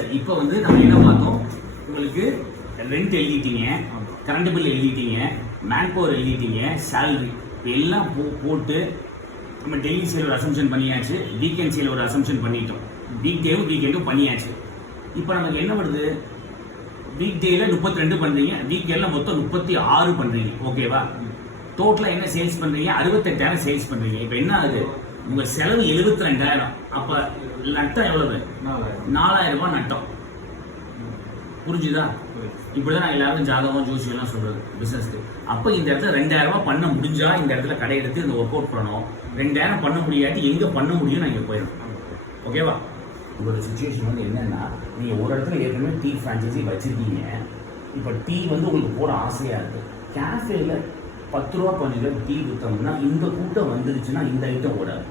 சரி, இப்போ வந்து நம்ம என்ன பார்த்தோம், உங்களுக்கு ரெண்ட் எழுதிட்டீங்க, கரண்ட் பில் எழுதிட்டீங்க, மேன் பவர் எழுதிட்டீங்க, சேலரி எல்லாம் போட்டு நம்ம டெய்லி சேல் ஒரு அசம்ஷன் பண்ணியாச்சு, வீக்கெண்ட் சேல் ஒரு அசம்ஷன் பண்ணிட்டோம், வீக் டேவும் வீக்கெண்டும் பண்ணியாச்சு. இப்போ நமக்கு என்ன வருது, வீக் டேல 32 பண்றீங்க, வீக்கெண்ட்ல மொத்தம் 36 பண்றீங்க. ஓகேவா? டோட்டலா என்ன சேல்ஸ் பண்றீங்க? 68,000 சேல்ஸ் பண்றீங்க. இப்போ என்ன ஆகுது, உங்க செலவு 72,000. அப்ப நட்டம் எவ்வளவு? 4,000 ரூபாய் நட்டம். புரிஞ்சுதா? இப்படிதான் நான் எல்லாரும் ஜாதகம் ஜோசியம் எல்லாம் சொல்றது பிசினஸ்க்கு. அப்ப இந்த இடத்துல 2,000 ரூபாய் பண்ண முடிஞ்சா இந்த இடத்துல கடை எடுத்து இந்த ஒர்க் அவுட் பண்ணணும். 2,000 பண்ண முடியாது, எங்க பண்ண முடியும் நான் இங்க போயிடும். ஓகேவா? உங்களோட சுச்சுவேஷன் வந்து என்னன்னா, நீங்க ஒரு இடத்துல ஏற்கனவே டீ ஃப்ரான்ச்சைசி வச்சிருக்கீங்க. இப்ப டீ வந்து உங்களுக்கு போட ஆசையா இருக்கு. கேஃபேல 10 ரூபா 15 ரூபாய் டீ விற்றோம்னா இந்த கூட்டம் வந்துருச்சுன்னா இந்த ஐட்டம் ஓடாது.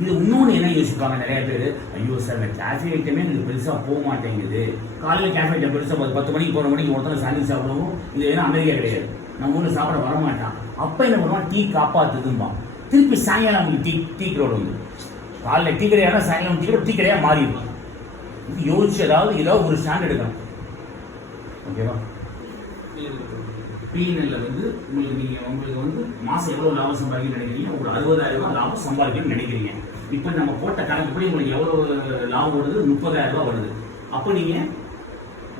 இது இன்னொன்று என்ன யோசிப்பாங்க நிறைய பேர், ஐயோ சார் இந்த கேஃபே ஐட்டமே எனக்கு பெருசாக போக மாட்டேங்குது, காலையில் கேஃபே ஐட்டம் பெருசாக 10 மணிக்கு 11 மணிக்கு ஒருத்தர் சாண்ட்விச் சாப்பிடவும், இது ஏன்னா அமெரிக்கா கிடையாது, நம்ம ஊரில் சாப்பிட வரமாட்டான். அப்போ என்ன பண்ணுவான், டீ காப்பாற்றுதும்பா. திருப்பி சாயங்காலம் அவங்களுக்கு டீ க்ரௌட் வந்து காலையில் டீ கடையாக சாயங்காலம் டீ கடையாக மாறிடும். இது யோசிச்சு ஏதாவது ஒரு ஸ்டாண்ட் எடுக்கணும். ஓகேவா? பிஎன்எல்ல வந்து உங்களுக்கு வந்து மாசம் எவ்வளவு லாபம் சம்பாதிக்கணும்னு நினைக்கிறீங்க? ஒரு 60,000 ரூபாய் லாபம் சம்பாதிக்கணும்னு நினைக்கிறீங்க. இப்போ நம்ம போட்ட கணக்குப்படி உங்களுக்கு எவ்வளவு லாபம் வருது? 30,000 ரூபாய் வருது. அப்போ நீங்க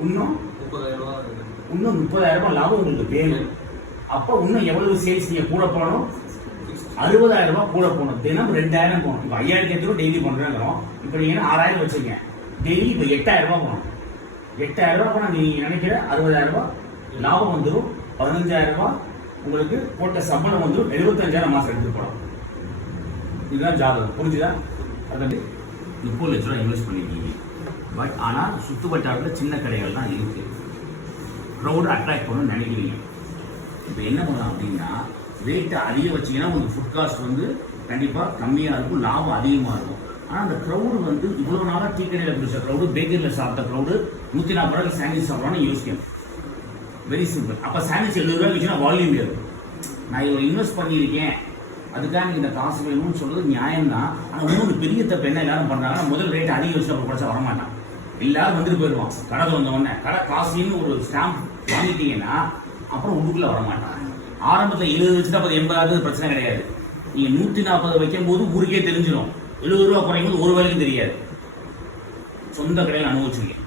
இன்னும் 30,000 ரூபாய் லாபம் உங்களுக்கு வேணும். அப்போ இன்னும் எவ்வளவு சேல்ஸ் நீங்க கூட போகணும்? 60,000 ரூபாய் கூட போகணும். தினம் 2,000 போகணும். இப்போ 5,000 ரூபாய் டெய்லி பண்றோம். இப்போ நீங்க 6,000 வச்சுங்க, டெய்லி இப்போ 8,000 ரூபாய் போகணும். 8,000 ரூபாய் போனா நீங்க நினைக்கிற 60,000 ரூபாய் லாபம் வந்துடும். 15,000 ரூபாய் உங்களுக்கு போட்ட சம்பளம் வந்துடும். 75,000 மாசம் எடுத்துட்டு போகலாம். இதுதான் ஜாதகம். புரிஞ்சுதா? அதாவது 30 லட்ச ரூபாய் இன்வெஸ்ட் பண்ணிருக்கீங்க. பட் ஆனா சுத்து வட்டாரத்தில் சின்ன கடைகள் தான் இருக்கு. க்ரௌட் அட்ராக்ட் பண்ணணும்னு நினைக்கிறீங்க. இப்போ என்ன பண்ணலாம் அப்படின்னா, ரேட்டை அதிகம் வச்சீங்கன்னா உங்களுக்கு ஃபுட் காஸ்ட் வந்து கண்டிப்பா கம்மியா இருக்கும், லாபம் அதிகமா இருக்கும். ஆனா அந்த க்ரௌடு வந்து இவ்வளவு நாளா டீ கடையில் பிடிச்ச க்ரௌடு, பேக்கரியில் சாப்பிட்ட க்ரௌடு 140 ரூபாய்க்கு சாண்ட்விச் சாப்பிடலாம்னு யோசிக்கணும். Very simple. அப்போ சாண்ட்விச் 70 ரூபாய் வச்சுன்னா வால்யூம் ஏறும். நான் இவ்வளோ இன்வெஸ்ட் பண்ணியிருக்கேன், அதுக்காக எனக்கு இந்த காசு வேணும்னு சொல்றது நியாயம் தான். ஆனால் இன்னொரு பெரிய தப்பு என்ன எல்லாரும் பண்றாங்கன்னா, முதல் ரேட் அதிகம் வச்சு அப்புறம் படிச்சா வரமாட்டான். எல்லாரும் வந்துட்டு போயிடுவான். கடை வந்த உடனே கடை காசுன்னு ஒரு ஸ்டாம்ப் வாங்கிட்டீங்கன்னா அப்புறம் உள்ளுக்குள்ள வரமாட்டான். ஆரம்பத்தில் 70 வச்சுட்டு அப்போ 80 பிரச்சனை கிடையாது. நீங்க 140 வைக்கும் போது ஊருக்கே தெரிஞ்சிடும். 70 ரூபா குறையும் போது ஒரு வேலைக்கும் தெரியாது. சொந்த கடையில் அனுபவிச்சிருக்கேன்.